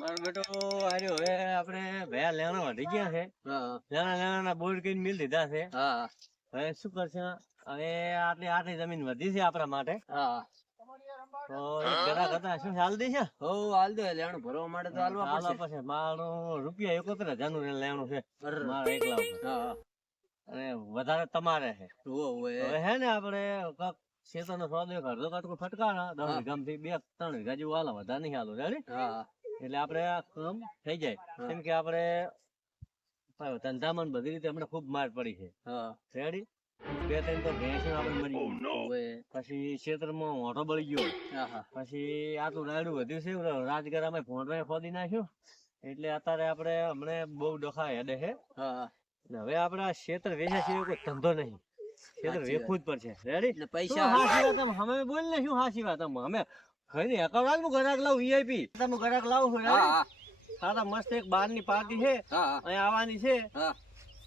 મારો બેટો આર્યો હવે આપણે ભયા લેણા વધી ગયા છે. હા. લેણા લેણાના બોર્ડ કઈ મિલ દીધા છે. હવે શું કરશે? હવે આટલી આટલી જમીન વધી છે આપણા માટે. લેણું નું લેણું વધારે તમારે છે. હો ને આપણે કાંક નો સોદો અડધો કાટકો ફટકારા. દસ ગામથી બે ત્રણ વીઘા જેવું હાલો. વધારે નહીં હાલો. રેડી? એટલે આપણે આ કામ થઈ જાય. કેમ કે આપણે ધંધામાં બધી રીતે અમને ખૂબ માર પડી છે. રેડી? બે ત્રણ તો ભેંસો આપણે મરી ગઈ. પછી ક્ષેત્રમાં મોઢો બળી ગયો. પછી આટલું રાયડું વધ્યું છે રાજગરામાં ફોંડવે ખોદી નાખ્યું. એટલે અત્યારે આપણે હમણે બહુ ડોખા હેડે છે. હવે આપણે આ ક્ષેત્ર વેચે છે કોઈ ધંધો નહીં. ક્ષેત્ર વેચવું જ પડશે. રેડી? પૈસા હાસી વાત? અમે બોલ ને શું હાચી વાત? અમે ખરી ને એકાઉન્ટ હું ઘરાક લાવું વીઆઈપી તમે ઘરાક લાવો છો હા? સારા મસ્ત એક બારની પાર્ટી છે. અહીંયા આવવાની છે. હા.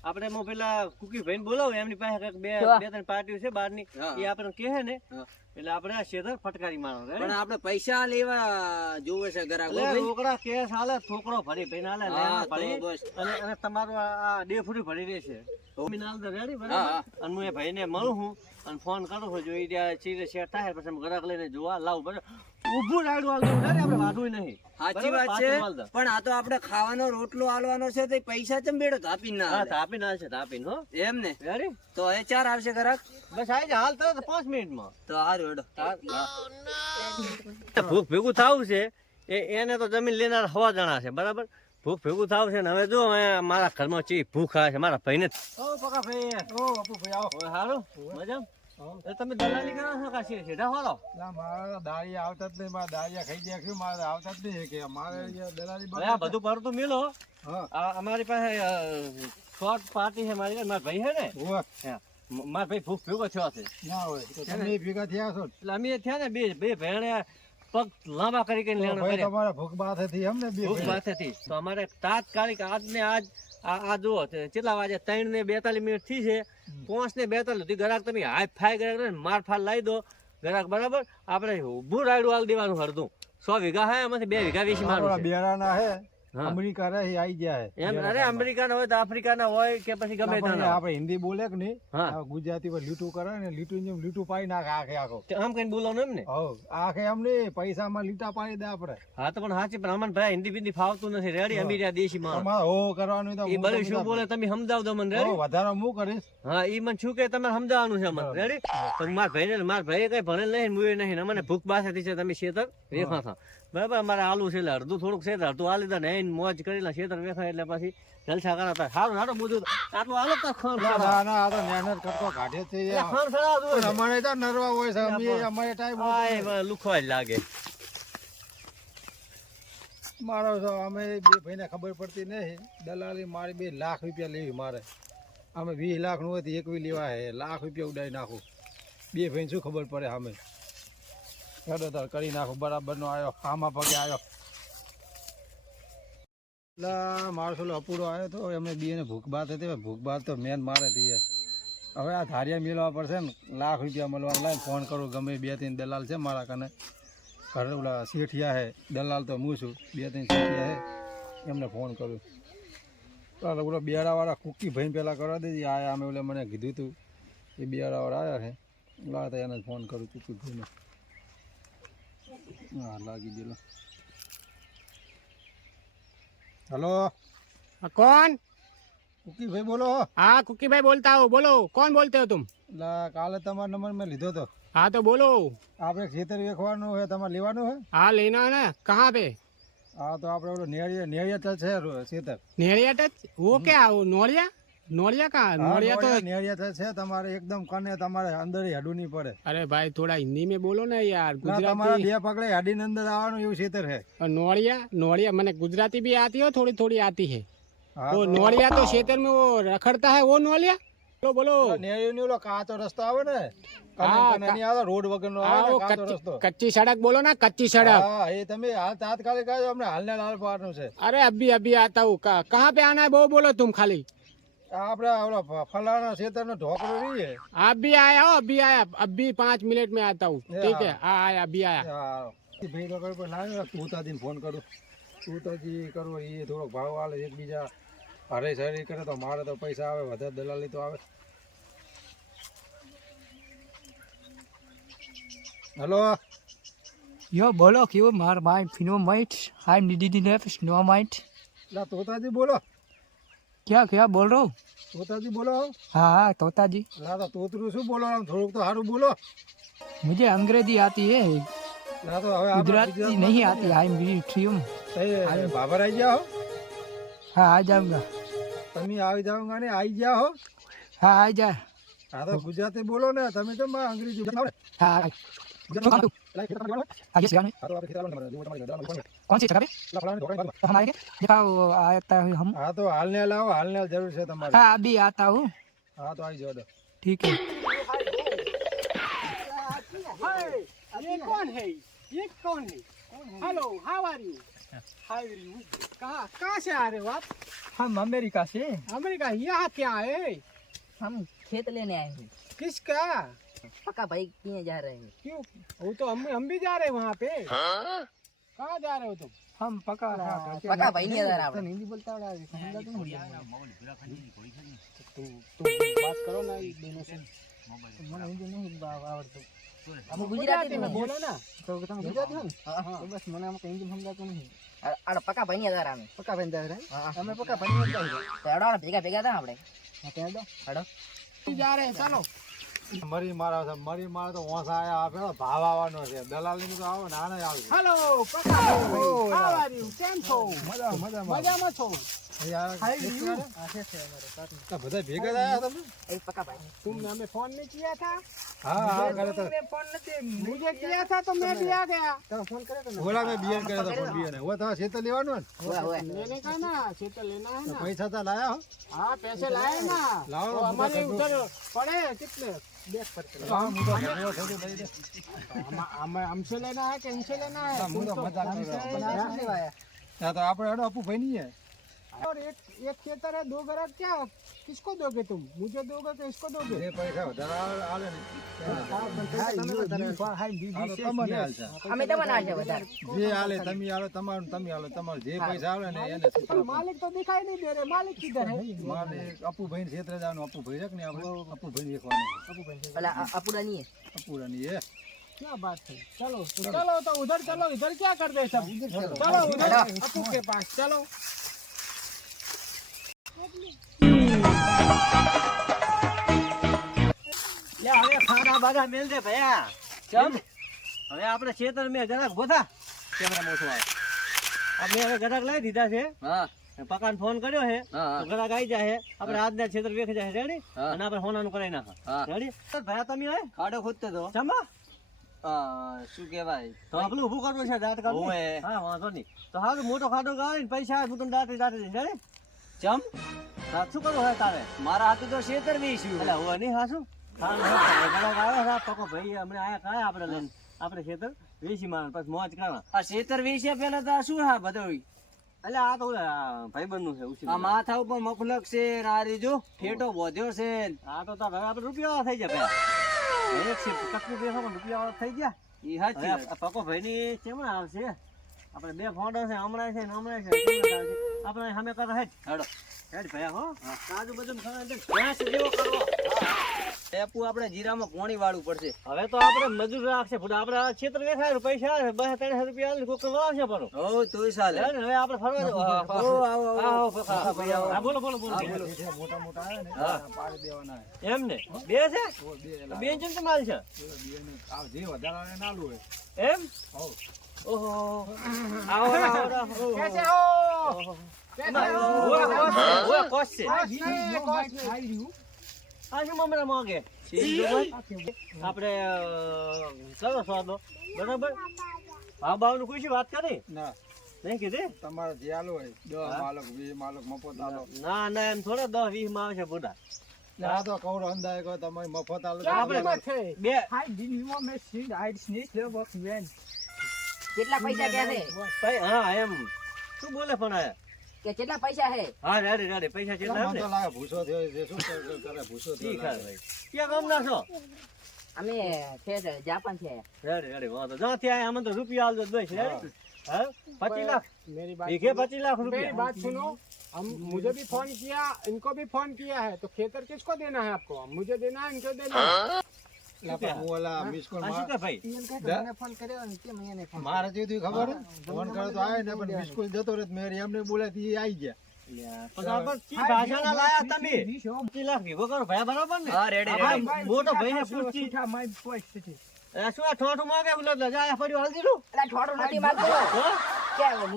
આપણે એમાં પેલા કુકી ભાઈ બોલાવો એમની પાસે બે બે ત્રણ પાર્ટીઓ છે બારની એ આપણે કહે ને હા. એટલે આપણે આ ક્ષેત્ર ફટકારી મારો પણ આપણે પૈસા લેવા જોવે છે ગ્રાહકો રોકડા કેસ હાલે થોકડો ભરી ભાઈ હા બસ. અને અને તમારું આ ડેફરી ભરી રહેશે. હાલ રેડી બરાબર? અને હું એ ભાઈને મળું છું અને ફોન કરું છું. જોઈ ત્યાં ચીરે શેર થાય પછી ગ્રાહક લઈને જોવા લાવું બરાબર? ઊભું રાડું હાલ દેવું આપણે વાંધું નહીં. સાચી વાત છે. હાલ. પણ આ તો આપણે ખાવાનો રોટલો આલવાનો છે તો પૈસા ચમ બેડો થાપી ના હા હાલે. તાપીને હાલશે તાપીને હો. એમ ને? રેડી તો એ ચાર આવશે ગ્રાહક? બસ આવી હાલ તો પાંચ મિનિટમાં. તો હેડો ભૂખ ભેગું થવું છે. એ એને તો જમીન લેનાર હવા જણા છે બરાબર? ભૂખ ભેગું થવું છે ને હવે જો મારા ઘરમાં ચી ભૂખ આવે છે મારા ભાઈને ઓ પકા ભાઈ ઓ બાપુ ભાઈ આવો. હવે હારું મજામ? એ તમે દલાલી કરો છો કાશી સીધા ફરો ના મારા દાળિયા આવતા જ નહીં મારા દાળિયા ખાઈ ગયા છે મારે આવતા જ નહીં કે મારે દલાલી આ બધું પર તો મેલો. હા. અમારી પાસે શોર્ટ પાર્ટી છે મારી મારા ભાઈ છે ને. હા, મ- મારા ભાઈ ભૂખ ભેગો થયો છે. ના હોય તો તમે ભેગા થયા છો એટલે અમે થયા ને બે બે ભેણે પગ લાંબા કરી કરીને લેણ કર્યા તમારા ભૂખ બાથે થી અમને બે ભૂખ બાથે થી. તો અમારે તાત્કાલિક આજ ને આજ આ જુઓ કેટલા વાગે? ત્રણ ને બેતાલીસ મિનિટથી છે. પાંચ ને બેતાલીસ સુધી ગ્રાહક તમે હાઈ ફાઈ ગ્રાહક ને માર ફાર લાવી દો. ગ્રાહક બરાબર? આપણે ઊભું રાયડું આલ દેવાનું હરદું. સો વીઘા હે એમાંથી બે વીઘા વીસ મારું બેરાના હા. અમેરિકા રે એ આઈ ગયા એમ અરે અમેરિકા હોય તો આફ્રિકાના હોય કે પછી ગમે આપણે આપણે હિન્દી બોલે કે નહીં? ગુજરાતી પર લીટું કરે ને લીટું જેમ લીટું પાઈ નાખે આખે આખો. આમ કઈ બોલો એમ ને? હવ આખે એમ ને પૈસા માં લીટા પાડી દે આપણે. હા તો પણ સાચી બ્રાહ્મણ ભાઈ હિન્દી બિંદી ફાવતું નથી. રેડી અમીરિયા દેશી માં હો કરવાનું તો એ હું શું બોલે તમે સમજાવ દો મને હો, રેડી વધારે હું કરીશ? હા ઈ મને શું કે તમે સમજાવવાનું છે મને. રેડી તો માર ભાઈને માર ભાઈ કઈ ભણેલ નહીં મુએ નહીં અમને મને ભૂખ બાસેથી છે તમે શેતર રેખા થા. બરાબર અમારે આલુ છે એટલે અડધું થોડુંક છે અડધું આલી દે ને. મોજ કરી લે વેખાય એટલે પછી જલસા કરાતા સારું સારું બધું આટલું આલો તો ખણ ના ના આ તો મહેનત કરતો કાઢે છે એટલે ખણ સડા દો અમારે તો નરવા હોય છે અમે અમારે ટાઈમ હોય એ મને લુખવા જ લાગે. મારો તો અમે બે ભાઈને ખબર પડતી નહીં. દલાલી મારી બે લાખ રૂપિયા લેવી મારે. અમે વીસ લાખનું હોય તો એકવી લેવા હે લાખ રૂપિયા ઉડાવી નાખું. બે ભાઈને શું ખબર પડે અમે હેડો કરી નાખું બરાબર નો આવ્યો આમાં પગે આવ્યો એટલે મારો છોલો અપૂરો આવ્યો તો, એમને બીએને ભૂખ બાત હતી ભૂખ બાત તો મેન મારે થઈ જાય હવે આ ધારિયા મેળવા પડશે ને, લાખ રૂપિયા મળવા લાગે ફોન કરું, ગમે બે ત્રણ દલાલ છે મારા કને. ઘરે ઓલા શેઠિયા હે, દલાલ તો હું છું, બે ત્રણ શેઠિયા હે, એમને ફોન કર્યો ચાલો ઓલો બિયારાવાળા કુકી ભાઈ પહેલાં કરવા દેજે આ અમે ઓલે મને કીધું હતું એ બિયારાવાળા આવ્યા છે લા તો એને ફોન કરું, કુકી ભાઈને. હા કોણ કુકીભાઈ બોલો હા કુકીભાઈ બોલતા હો બોલો કોણ બોલતે હો તું કાલે તમારો નંબર મેં લીધો તો હા તો બોલો આપણે ખેતર વેખવાનું હે તમારે લેવાનું હે હા લઈને ને કહા પે હા તો આપણે ઓલો નેળિયા નેળિયા છે ખેતર નેળિયા ટચ ઓકે આવો નોળિયા નોળિયા કા? નોળિયા તો નોળિયા છે તમારે એકદમ કને તમારે અંદર હેડું નહીં પડે. અરે ભાઈ થોડા હિન્દી મે બોલો ને યાર ગુજરાતી. તમારા બે પગલે હેડીન અંદર આવવાનું એવું છેતર છે નોળિયા નોળિયા મને ગુજરાતી બી આતી હો થોડી થોડી આતી હે. તો નોળિયા તો છેતર મે વો રખડતા હે વો નોળિયા? બોલો બોલો. નેળિયો ઓલો કાચો રસ્તો આવે ને? રોડ વગર નો રસ્તો. કચ્ચી સડક બોલો ને કચ્ચી સડક. એ તમે હાલ તાત્કાલિક હાલ ને હાલ પાડનું છે. અરે અભી અભી આતા હું. કહા પે આના બહુ બોલો તું ખાલી. खाली આ આપણે ઓલો ફ- ફલાણા ખેતરનો ઢોકળો નહીં છે आप भी आया हो अभी आया अभी पाँच मिनट में आता हूँ या। ठीक है हाँ आया अभी आया હા ભાઈ લોકો પર લાવ્યો તું તાદીને ફોન કરું તું તો જે કરવો એ થોડોક ભાવ આલે એકબીજા હરે સરી કરે તો મારે તો પૈસા આવે વધારે દલાલી તો આવે હલો Jo, બોલો કેવું માર માઇન્ડ ફિનો માઇટ આઈ એમ ડીડી નેફ નો માઇટ લા તોતાજી બોલો ક્યાં ક્યાં બોલ? રહો તોતાજી બોલો હા. હા તોતાજી. ના તોતરું શું બોલો થોડુંક તો સારું બોલો. મુજે અંગ્રેજી આતી હે. ના તો હવે ગુજરાતી નહીં આતી આઈ એમ ટ્રીમ બાબર આવી જાઓ હા? આ જાઉંગા. તમે આવી જાઓગા ને આવી જાઓ હા? આ જા. હા તો ગુજરાતી બોલો ને તમે તો અંગ્રેજી હા से कौन सी जगह पे हम आएँगे दिखाओ आता हम हाँ तो लाओ ज़रूर से तुम्हारे हाँ अभी आता हूँ हाँ तो आई जो ठीक है ये कौन है ये कौन है hello how are you how are you कहाँ कहाँ से आ रहे हो आप हम अमेरिका से। अमेरिका यहाँ क्या है? हम खेत लेने आए हैं। किसका? पक्का भाई किए जा रहे हैं क्यों वो तो हम हम भी जा रहे हैं वहाँ पे कहाँ जा रहे हो तुम हम पका पक्का भाई नहीं जा रहा हिंदी बोलता है तुम बात करो ना ये दोनों से મને હિન્દી નહીં આવડતું हम गुजराती में में बोलो ना તો તમે ગુજરાતી હો ને તો બસ મને આમ કઈ હિન્દી સમજાતું નહીં અરે પક્કા ભાઈ નહીં जा रहा हमें પક્કા ભાઈ જાય हाँ। અમે પક્કા ભાઈ જાય तो अड़ा भेगा भेगा था આપણે હા ત્યાં દો जा रहे हैं चलो મરી મારા મરી મારા તો ઓસા આયા આપે ભાવ આવવાનો છે. દલાલી તો આવો ના ના આવે હેલો પકા આવારી કેમ છો? મજા મજા મજામાં છો? બધા ભેગા થયા તમે એ પક્કા ભાઈ तुमने हमें फोन नहीं किया था હા હા કરે તો ફોન નથી मुझे किया था तो मैं भी आ गया તમે ફોન કર્યો કે ઓલા મેં બિયન કર્યો તો પણ બિયન હવે તો શેતર લેવાનું ને हुआ हुआ मैंने कहा ना शीतल लेना है તો ना પૈસા તો લાયા હો हाँ पैसे लाए ना लाओ, तो मुझे हमारे तो- उधर पड़े कितने देख पर તો આમ હું તો ભેગો થતો લઈ દે हम हम- हमसे लेना है कि इनसे लेना है હું તો तुम तो- મજાક કરો. નથી વાયા ત્યાં તો આપણે હેડો અપુ ભાઈ નહીં और एक एक खेतर है दो ग्राहक क्या किसको दोगे तुम मुझे दोगे कि इसको दोगे જે પૈસા વધારે આવે- આલે ને આ તો તમને હાલશે. અમે તમને આજે વધારે જે હાલે તમે હાલો તમારું તમે હાલો તમારું જે પૈસા આવે ને એને पर मालिक तो दिखाई नहीं दे रहे मालिक किधर है મારે અપુભાઈ ને ક્ષેત્રે જવાનું અપુભાઈ છે કે નહીં આપણે અપુભાઈ દેખવાનું પેલા અપુડા નહીં અપુરાની એ क्या बात है चलो तो चलो तो उधर चलो इधर क्या कर दे सब चलो उधर अपू के पास चलो લે હવે ખાના બાગા મેલ દે ભયા. ચમ. હવે આપણે ખેતર મેં ગરાક બોધા કેમેરા મોટો આવે. આપણે હવે ગરાક લાવી દીધા છે. હા. પકાન ફોન કર્યો છે. ગરાક આવી જાય આપણે આજના ખેતર વેખી જાય રેડી. અને આપણે હોનાનું કરાવી નાખા. રેડી ભયા તમે આય ખાડો ખોદતો તો ચમા શું કહેવાય? તો આપણે ઊભું કરવું છે દાંત કાઢી હા વાંધો નહીં. તો હારું મોટો ખાડો ગાળી પૈસા હું તમને દાંત દાંત દઈશ રેડી ચમ? સાચું શું કરવું હોય તારે? મારા હાથે તો શેતર વેચ્યું એટલે હું નહીં હાસું હા હા, છે, ભાઈ હમણાં આયા કાય આપણે લઈને. આપણે ખેતર વેચી મારવાનું પછી મોજ કરવા આ શેતર વેચ્યા પેલા તો શું હા બધું? એટલે આ તો ભાઈબંધનું છે ઉછી આ માથા ઉપર મફલક છે ને આ રીજો ઠેટો બોધ્યો છે. આ તો હવે આપણે રૂપિયા થઈ જાય પેલા એક છે કટકું બે પણ રૂપિયા થઈ ગયા. એ હાચી પકો ભાઈ ની કેમણા આવશે? આપણે બે ફોન્ડો છે હમણાં છે ને હમણાં છે? આપણે સામે કરતા હેડ. હેડો. હેડ ભયા હો. કાજુ બધું ખાવા દે. જેવો કરવો. ટેપુ આપણે જીરામાં પોણી વાળું પડશે. હવે તો આપણે મજૂર રાખશે પણ આપણે આ છેતર દેખાય પૈસા બસ ત્રણ રૂપિયા કોક વાવશે પણ. ઓ તો ચાલે. હવે આપણે ફરવા ઓ બોલો બોલો બોલો. મોટા મોટા આવે ને પાડી દેવાના એમ ને? બે છે? બે જણ માલ છે? બે ને આ જે વધારે આવે નાલું એમ? ઓહો. આવો આવો કે છે ઓ કે છે ઓ ઓ કોસ છે? આ રહ્યું. આ શું મમરા માગે આપણે કરો સ્વાદો બરાબર હા બાવનું કોઈ શું વાત કરી ના નહીં કીધી તમારે જે આલો હોય દસ માલક વીસ માલક મફત આલો ના ના એમ થોડા દસ વીસમાં આવશે બુડા ના તો કૌર અંદાય કહો તમારી મફત આલો બે હાઈ દિનમાં મેં સીડ હાઈડ સ્નીચ લે વોક વેન કેટલા પૈસા કહે છે ભાઈ હા એમ શું બોલે પણ આયા કે કેટલા પૈસા છે હા રેડી રેડી પૈસા કેટલા મને એમ તો ને લાગે ભૂસો થયો છે શું કરે કરે ભૂસો થયો ઠીક હા લાગે. ભાઈ ક્યાં ગામ ના છો અમે છે જાપાન થી આવ્યા રેડી રેડી વાંધો જ્યાં ત્યાં અમને તો રૂપિયા આલજો દઈશ રેડી हाँ? पच्चीस लाख मेरी बात बीघे सुनो। पच्चीस लाख मेरी रुपया बात सुनो हम मुझे भी फोन किया इनको भी फोन किया है तो खेतर किसको देना है आपको मुझे देना है इनको देना है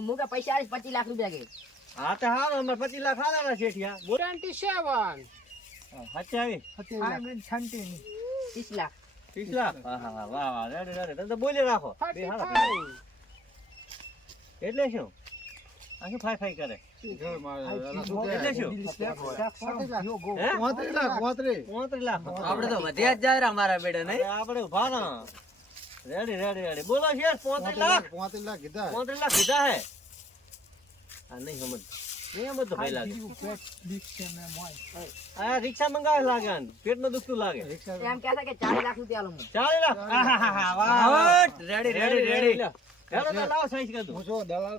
મુકે પૈસા આવીશ પચીસ લાખ રૂપિયા કે. હા તો હા અમારે લાખ આલાના છે બોરેન્ટી ત્રીસ લાખ એટલે શું? આ શું ફાઈ ફાઈ કરે? આપડે તો વધ્યા જાય અમારા બેટા નહીં? આપડે ઊભા ના. Ready ready ready. બોલો છે પોત્રીસ લાખ પોત્રીસ લાખ કીધા પોત્રીસ લાખ કીધા હે આ નહીં સમજ નિયમત તો ભાઈ લાગે આ રિક્ષા મંગાવે લાગે પેટમાં દુખતું લાગે. એમ કહેતા કે 4 લાખ રૂપિયા લઉં 4 લાખ? રેડી રેડી રેડી હેડો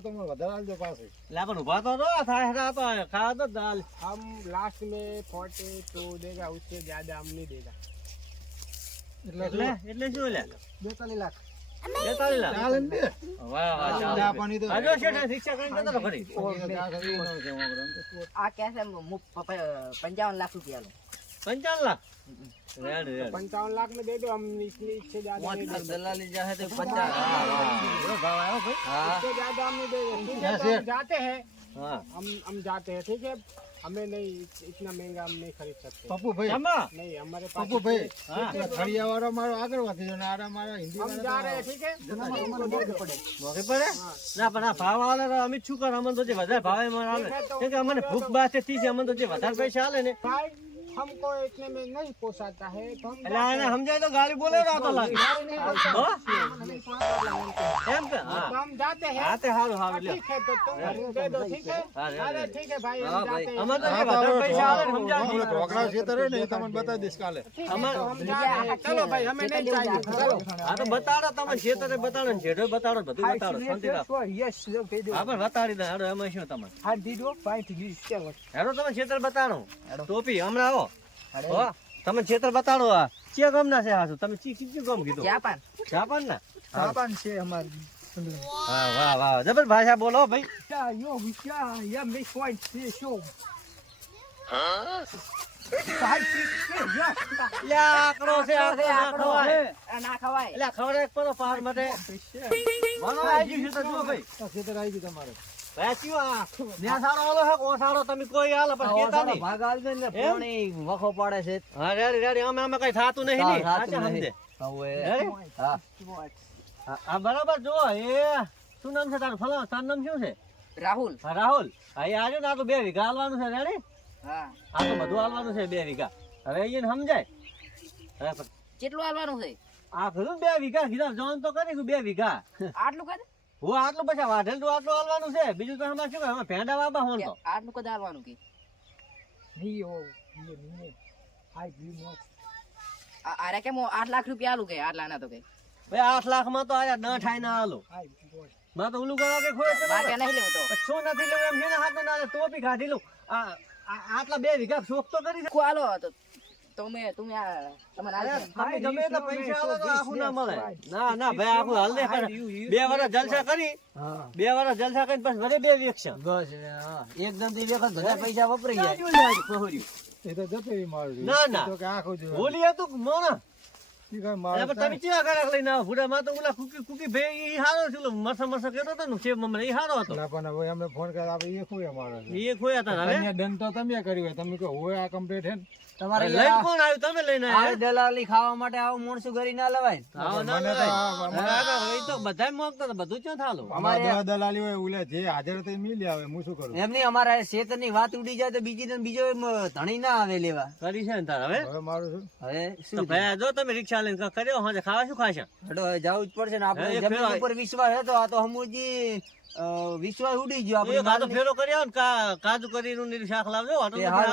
તો મને વધારે આલજો પાસે લા પણ ઊભા તો તો થાય હેડા તો નહીં દેગા. એટલે એટલે શું લે? લાખ. બેતાલીસ લાખ ચાલે ને બે વાહ વાહ ચા ચાલે. પાણી તો આ જો શેઠ રિક્ષા કરીને જતો હતો ફરી ચા ખાધી ન છે અમારે. આમ તો આ કહે છે મુ પ- પ- પંચાવન લાખ રૂપિયા આલું પંચાવન લાખ રેડી રેડી पंचावन लाख में दे दो हम इसलिए इससे ज्यादा नहीं देंगे દલાલી જાહે તો વાહ, વાહ. એવો ભાવ આવ્યો ભાઈ इससे ज्यादा हम नहीं देंगे ठीक है तो कैसे? हम जाते हैं હા हम हम जाते हैं ठीक है અમે નહીં ઇતના મહેંગા અમે નહીં ખરીદ શકતે પપ્પુ ભાઈ નહીં અમારે પપ્પુ ભાઈ હા. વાળો મારો આગળ વધી જવાનો આરા મારા હિન્દી વાળો પડે. ના પણ આ ભાવ વાળા અમે શું કર? અમને તો જે વધારે ભાવે મારે આવે. કેમ કે અમને ભૂખ બાતે થી છે અમને તો જે વધારે પૈસા આલે ને. ભાઈ हमको इतने में नहीं पोसाता है तो हम એટલે આને સમજાય તો ગાડી બોલે તો લાગે હો? એમ કે હા तो हम जाते हैं હા તે સારું સારું લ્યો ठीक है तो तुम दे दो ठीक है हाँ, रे, अरे रे। ठीक है भाई हम जाते हैं અમે તો જે હા, તો વધારે હવે પૈસા આલે ને ઢોકળા- સમજાવજો. ઓલો ઢોકળા ખેતર હોય ને એ તમને બતાવી દઈશ કાલે ठीक है हमारे- तो हम जा रहे हैं चलो भाई हमें नहीं चाहिए चलो હા તો બતાડો તમે ખેતરે બતાડો ને જેઠે બતાડો બધું બતાડો શાંતિ રાખો હા પણ બતાડી દે હેડો એમાં શું તમે હેડો તમે ખેતર બતાડો ટોપી હમણાં આવો હો તમે ખેતર બતાડો આ. ચિયા ગામ ના છે હાસુ તમે ચી ચી ગામ કીધું? જાપાન. પાન જાપાન ના હા વાહ વાહ જબર ભાષા બોલો ભાઈ. લે આકડો છે આકડો ના ખવાય. ના ખવાય. એટલે ખબર એક પહાડ માટે. આવી ગયું છે તો જુઓ ભાઈ. આ આવી ગયું તમારે. બરાબર જો એ શું નામ છે તારું? ફલા તારું નામ શું છે? રાહુલ. રાહુલ. હા એ આજે ને આ તો બે વીઘા હાલવાનું છે રેડી? હા. આ તો બધું હાલવાનું છે બે વીઘા. હવે એને સમજાય. કેટલું આલવાનું છે? આ કીધું બે વીઘા કીધા જોન તો કરી બે વીઘા. આટલું કદ હું આટલું પછી વાઢેલ તો આટલું હાલવાનું છે. બીજું તો અમારે શું અમે ભેંડા વાબા હોન તો. આટલું કદા આલવાનું કે. આ- આરે કેમ 8 લાખ રૂપિયા આલું કે? આટલા ના તો કે. ભાઈ આઠ લાખમાં તો આયા ન થાય ના આલો માં તો ઉલું કરવા કે ખોય છે મારે? નહીં લેવું તો? છો નથી લેવું? એમ છે ને હાથ ના તો બી કાઢી લઉં. આ આ- આટલા બે વીઘા શોખ તો કરી છે. કો આલો તો તમે તમે આ તમને અરે તમે ગમે એટલા પૈસા આલો તો આખું ના મળે? ના ના ભાઈ આખું હાલ નહીં બે વર્ષ જલસા કરી બે વર્ષ જલસા કરી પછી વળી બે વેક્શન બસ એકદમથી વખત બધા પૈસા વપરાઈ જાય. એ તો જતો રહી મારું ના, ના. તો કે આખું જોવાનું. હોલી હતું મોણા ઈ કાંઈ અરે મારું પણ તમે ચેવા કરાક લઈને આવો? ભૂડા તો ઓલા કુકી કુકી ભાઈ ઈ હારો છે મરસા મરસા કહેતો હતો ને મમરા ઈ હારો હતો. પણ હવે એમને ફોન કર્યા આપણે એ ખોયા મારો એ ખોયા હતા હવે? અહીંયા તો તમે કર્યું હોય તમે કહો હોય આ કમ્પ્લીટ હે ને? તમારે લઈને કોણ આવ્યું? તમે લઈને આવ્યા? દલાલી ખાવા માટે આવું માણસો ઘરી ના લવાય. આવો ના મને તો લડાય. આ- મને- હવે આગળ ઈ તો બધાય મોંઘતા હતા, બધું ક્યાં થાલું? અમારે દલાલી હોય ઉલે જે હાજર થઈ મિલી આવે હું શું કરું? એમની અમારા શેતરની વાત ઉડી જાય તો બીજી ને બીજો ધણી ના આવે લેવા. કરી છે ને તાર હવે? હવે મારું શું? હવે શું ભાઈ જો તમે રિક્ષા લઈને કર્યો હા ખાવા શું ખાશે? હડો હવે જવું જ પડશે ને આપડે આપણે જમીન ઉપર વિશ્વાસ હતો આ તો હમુજી વિશ્વાસ ઉડી ગયો આપણે ફેરો કર્યો ને કાજુ કરીનું ને શાક લાવજો.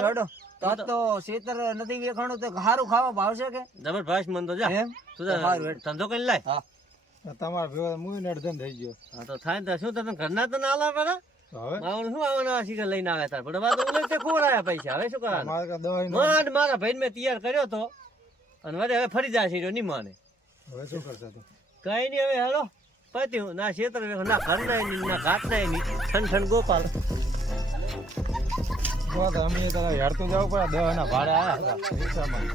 હડો. તો શેતર નથી વેખાણું તો સારું ખાવા ભાવશે કે? જબરભાઈ મન તો જા. એમ. ધંધો કરી લાય. હા. તમારે ભેગો હું નડધન થઈ ગયો. હા તો થાય ને શું તને ઘરના તો ના લાવે શું આવવાના શીખર લઈને આવ્યા તાર? પણ હવે તો તે ખોરાયા પૈસા હવે શું કરવાનું? માંડ મારા ભાઈ મેં તૈયાર કર્યો તો અને હવે ફરી જાય છે નહીં માને. હવે શું કરશે તું? કઈ નહીં હવે હાલો. પત્યું ના ક્ષેત્ર ના ઘર ના ઘાટ ના ઠન ઠન ગોપાલ. અમે તારા હેડતું જવું પડે દવાના ભાડે આવ્યા હતા. રિક્ષામાં